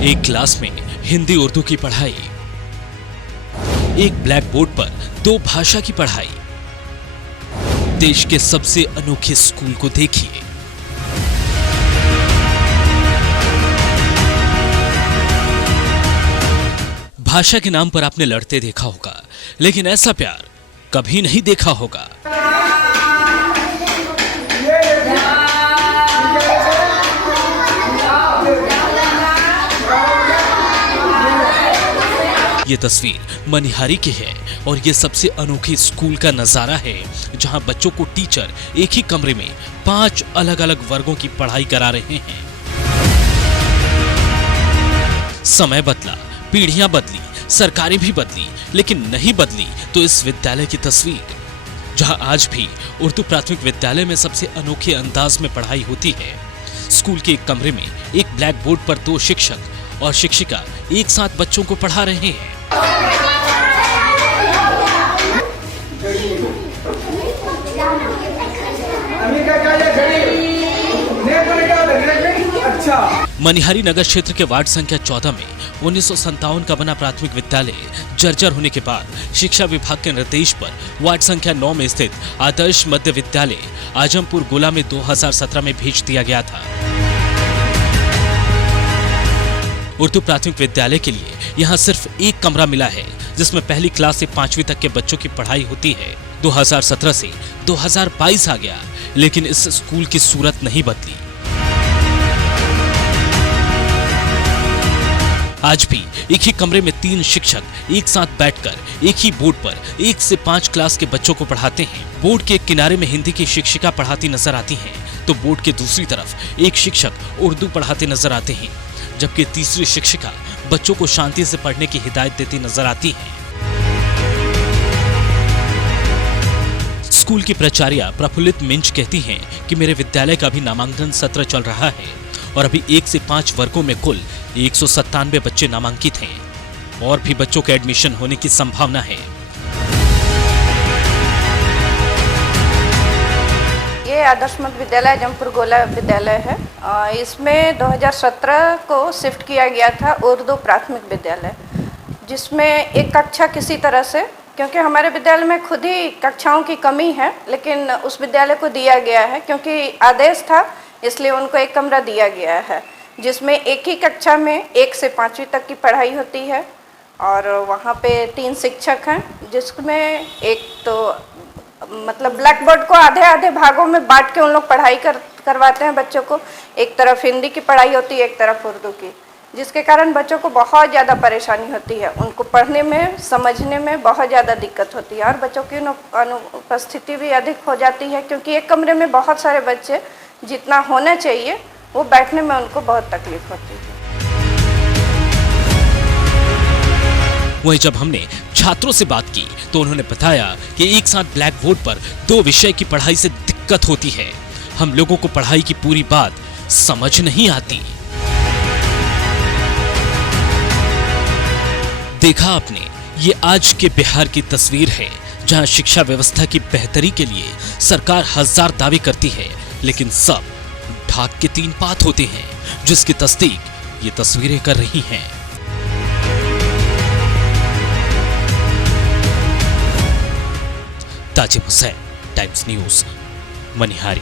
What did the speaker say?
एक क्लास में हिंदी उर्दू की पढ़ाई, एक ब्लैक बोर्ड पर 2 भाषा की पढ़ाई। देश के सबसे अनोखे स्कूल को देखिए। भाषा के नाम पर आपने लड़ते देखा होगा, लेकिन ऐसा प्यार कभी नहीं देखा होगा। ये तस्वीर मनिहारी की है और ये सबसे अनोखी स्कूल का नजारा है, जहां बच्चों को टीचर एक ही कमरे में 5 अलग अलग वर्गों की पढ़ाई करा रहे हैं। समय बदला, पीढ़ियां बदली, सरकारें भी बदली, लेकिन नहीं बदली तो इस विद्यालय की तस्वीर, जहां आज भी उर्दू प्राथमिक विद्यालय में सबसे अनोखे अंदाज में पढ़ाई होती है। स्कूल के एक कमरे में एक ब्लैक बोर्ड पर 2 शिक्षक और शिक्षिका एक साथ बच्चों को पढ़ा रहे हैं। मनिहारी नगर क्षेत्र के वार्ड संख्या 14 में 1957 का बना प्राथमिक विद्यालय जर्जर होने के बाद शिक्षा विभाग के निर्देश पर वार्ड संख्या 9 में स्थित आदर्श मध्य विद्यालय आजमपुर गोला में 2017 में भेज दिया गया था। उर्दू प्राथमिक विद्यालय के लिए यहाँ सिर्फ एक कमरा मिला है, जिसमें पहली क्लास से 5वीं तक के बच्चों की पढ़ाई होती है। 2017 से 2022 आ गया, लेकिन इस स्कूल की सूरत नहीं बदली। आज भी एक ही कमरे में 3 शिक्षक एक साथ बैठकर एक ही बोर्ड पर 1 से 5 क्लास के बच्चों को पढ़ाते हैं। बोर्ड के एक किनारे में हिंदी की शिक्षिका पढ़ाती नजर आती हैं, तो बोर्ड के दूसरी तरफ एक शिक्षक उर्दू पढ़ाते नजर आते हैं, जबकि तीसरी शिक्षिका बच्चों को शांति से पढ़ने की हिदायत देती नजर आती हैं। स्कूल की प्राचार्या प्रफुल्लित मिंज कहती हैं कि मेरे विद्यालय का भी नामांकन सत्र चल रहा है और अभी 1 से 5 वर्गों में कुल 197 बच्चे नामांकित हैं और भी बच्चों के एडमिशन होने की संभावना है। ये आदर्श मध्य विद्यालय आजमपुर गोला विद्यालय है। इसमें 2017 को शिफ्ट किया गया था उर्दू प्राथमिक विद्यालय, जिसमें एक कक्षा किसी तरह से, क्योंकि हमारे विद्यालय में खुद ही कक्षाओं की कमी है, लेकिन उस विद्यालय को दिया गया है क्योंकि आदेश था, इसलिए उनको एक कमरा दिया गया है, जिसमें एक ही कक्षा में 1 से 5वीं तक की पढ़ाई होती है। और वहाँ पे 3 शिक्षक हैं, जिसमें एक तो मतलब ब्लैक बोर्ड को आधे आधे भागों में बांट के उन लोग पढ़ाई करवाते हैं बच्चों को। एक तरफ हिंदी की पढ़ाई होती है, एक तरफ उर्दू की, जिसके कारण बच्चों को बहुत ज़्यादा परेशानी होती है। उनको पढ़ने में, समझने में बहुत ज़्यादा दिक्कत होती है और बच्चों की अनुपस्थिति भी अधिक हो जाती है, क्योंकि एक कमरे में बहुत सारे बच्चे जितना होना चाहिए वो बैठने में उनको बहुत तकलीफ होती है। वहीं जब हमने छात्रों से बात की तो उन्होंने बताया कि एक साथ ब्लैक बोर्ड पर 2 विषय की पढ़ाई से दिक्कत होती है। हम लोगों को पढ़ाई की पूरी बात समझ नहीं आती। देखा आपने, ये आज के बिहार की तस्वीर है, जहां शिक्षा व्यवस्था की बेहतरी के लिए सरकार 1000 दावे करती है, लेकिन सब ढाक के 3 पात होते हैं, जिसकी तस्दीक ये तस्वीरें कर रही हैं। Tajim Hussain, times news, Manihari.